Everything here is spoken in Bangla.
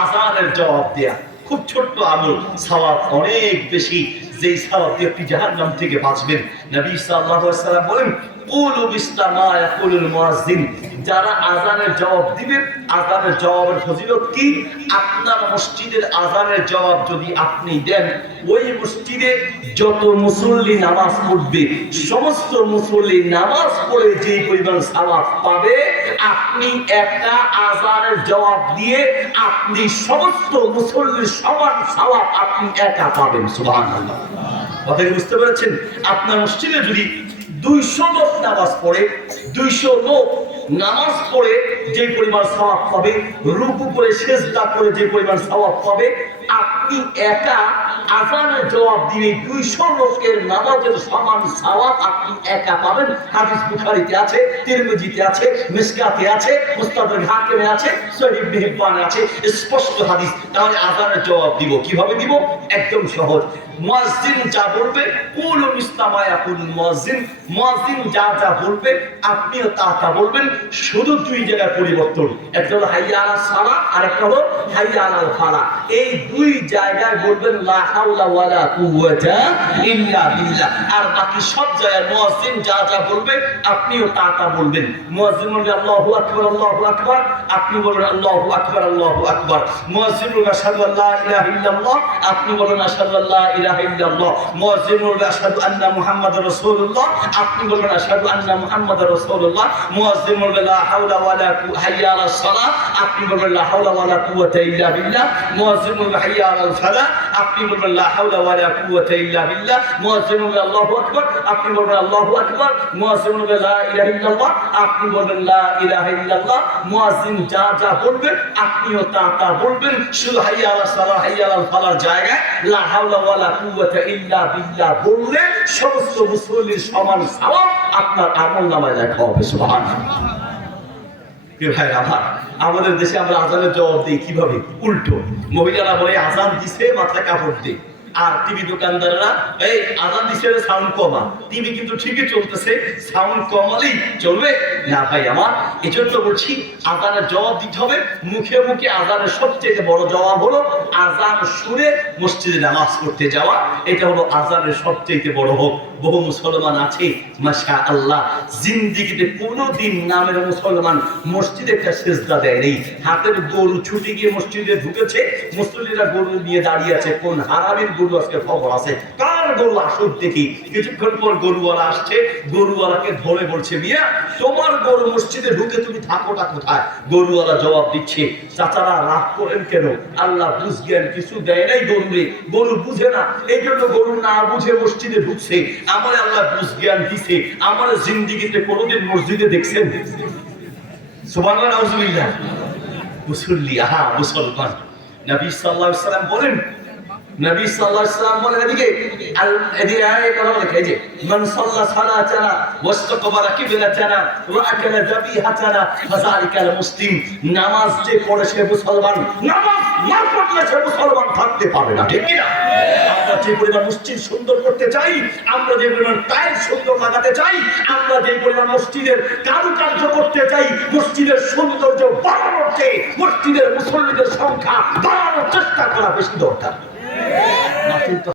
আযানের জবাব দেয়া খুব ছোট্ট আমল, সওয়াব অনেক বেশি, যেই সওয়াব দিয়ে আপনি জাহান্নাম থেকে বাঁচবেন। নবী সাল্লাল্লাহু আলাইহি ওয়াসাল্লাম বলেন, কুলু বিসলামা ইয়াকুলুল মুয়াজ্জিন, যারা আযানের জবাব দিবে, আযানের জবাবের ফজিলত কি? আপনার মসজিদের আযানের জবাব যদি আপনি দেন, ওই মসজিদে যত মুসল্লি নামাজ পড়বে, সমস্ত মুসল্লি নামাজ পড়ে যে পরিমাণ সওয়াব পাবে, আপনি একটা আযানের জবাব দিয়ে আপনি সমস্ত মুসল্লির সমান সওয়াব আপনি একা পাবেন। সুবহানাল্লাহ। কথা বুঝতে পেরেছেন? আপনার মসজিদে যদি 200 লোক নামাজ পড়ে, 200 লোক নামাজ পড়ে যে পরিমাণ সওয়াব পাবে, রুকু করে সিজদা করে যে পরিমাণ সওয়াব পাবে, আপনি একা আযানের জবাব দিয়ে 200 লোকের নামাজের সমান সওয়াব আপনি একা পাবেন। হাদিস বুখারীতে আছে, তিরমিজিতে আছে, মিশকাতে আছে, মুস্তাদরাক হাকিমে আছে, সহিহ ইবনে হিব্বানে আছে, স্পষ্ট হাদিস। তাহলে আযানের জবাব দিব কিভাবে দিব? একদম সহজ। মুয়াজ্জিন যা বলবে, কুলু মিসলামা ইয়াকুলুল মুয়াজ্জিন, মুয়াজ্জিন যা যা বলবে আপনিও তা তা বলবেন। শুধু দুই জায়গায় পরিবর্তন, একটা হলো হাইয়া আলাস সালাহ আর একটা হলো হাইয়া আলাল ফালাহ। এই দুই জায়গায় বলবেন লা হাওলা ওয়ালা কুওয়াতা ইল্লা বিল্লাহ, আর বাকি সব জায়গায় মুয়াজ্জিন যা যা বলবে আপনিও তা তা বলবেন। মুয়াজ্জিন বলবে আল্লাহু আকবার, আল্লাহু আকবার, আপনি বলবেন আল্লাহু আকবার, আল্লাহু আকবার। মুয়াজ্জিন বলবে আশহাদু আল্লা ইলাহা ইল্লাল্লাহ, আপনি বলবেন আশহাদু আল্লা ইলাহা ইল্লাল্লাহ। মুয়াজ্জিন বলবে আশহাদু আন্না মুহাম্মাদুর রাসূলুল্লাহ, আপনি বলবেন আশহাদু আন্না মুহাম্মাদুর রাসূলুল্লাহ। মুয়াজ্জিন বলবে লা হাওলা ওয়ালা হাইয়া আলাস সালাহ, আপনি বলবেন লা হাওলা ওয়ালা কুওয়াতা ইল্লা বিল্লাহ। মুয়াজ্জিন বলবে হাইয়া আলাল ফালাহ, আপনি বলবেন লা হাওলা ওয়ালা কুওয়াতা ইল্লা বিল্লাহ। মুয়াজ্জিন বলবে আল্লাহু আকবার, আপনি বলবেন আল্লাহু আকবার। মুয়াজ্জিন বলবে লা ইলাহা ইল্লাল্লাহ, আপনি বলবেন লা ইলাহা ইল্লাল্লাহ। মুয়াজ্জিন যা যা বলবে আপনিও তা তা বলবেন। শুধু হাইয়া আলাস সালাহ, হাইয়া আলাল ফালাহর জায়গায় লা হাওলা ওয়ালা কুওয়াতা ইল্লা বিল্লাহ বললে সমস্ত মুসল্লির সমান সওয়াব আপনার আমলনামায় লেখা হবে। সুবহানাল্লাহ। ভাই আমার, আমাদের দেশে আমরা আযানের জবাব দিই কিভাবে? উল্টো। মহিলারা বলে আযান দিছে মাথায় কাপড় দে, আর টিভি দোকানদাররা এই আযান দিছে সাউন্ড কমা। টিভি কিন্তু ঠিকই চলতেছে, সাউন্ড কমালেই চলবে না ভাই আমার। এজন্য বলছি আযানের জবাব দিতে হবে। মুখে মুখে আযানের সবচেয়ে বড় জবাব হলো আযান শুনে মসজিদে নামাজ পড়তে যাওয়া। এটা হলো আযানের সবচেয়ে বড় হক। বহু মুসলমান আছে মাশাআল্লাহ, জিন্দেগিতে কোনোদিন নামের মুসলমান মসজিদে একটা সিজদা দেয় নেই। হাতের গরু ছুটে গিয়ে মসজিদে ঢুকেছে, মুসল্লিরা গরু নিয়ে দাঁড়িয়ে আছে, কোন হারামির গরু আজকে খবর আছে, কার গরু আসুক দেখি। কিছুক্ষণ পর গরুওয়ালা আসছে, গরুওয়ালাকে ধরে বলছে মিয়া তোমার গরু মসজিদে ঢুকে তুমি থাকোটা কোথায়? গরুওয়ালা জবাব দিচ্ছে চাচারা রাগ করেন কেন? আল্লাহ বুঝ জ্ঞান কিছু দেয় নাই গরুরে, গরু বুঝে না, এই জন্য গরু না বুঝে মসজিদে ঢুকছে। আমার আল্লাহ বুঝ জ্ঞান দিছে। আমার জিন্দেগিতে কোনোদিন মসজিদে দেখছেন? সুবহানাল্লাহ, নাউজুবিল্লাহ। মুসল্লি, আহা মুসলমান। নবী সাল্লাল্লাহু আলাইহি ওয়াসাল্লাম বলেন, নবী সাল্লাল্লাহু আলাইহি ওয়াসাল্লাম বলেন এদিকে এদিকে আয় কথা বলে যে মান সাল্লা সালাতানা ওয়াস্তাকবারা কিবলাতানা ওয়া আকালা যাবিহাতানা ফাযালিকাল মুসলিম। নামাজ যে পড়ে সে মুসলমান, নামাজ না পড়লে সে মুসলমান থাকতে পারে না। ঠিক কি না? আমরা যে পরিমাণ মসজিদ সুন্দর করতে চাই, আমরা যে পরিমাণ টাইলস সুন্দর লাগাতে চাই, আমরা যে পরিমাণ মসজিদের কারুকার্য করতে চাই, মসজিদের সৌন্দর্য বাড়ানোর চেয়ে মসজিদের মুসল্লিদের সংখ্যা বাড়ানোর চেষ্টা করা বেশি দরকার।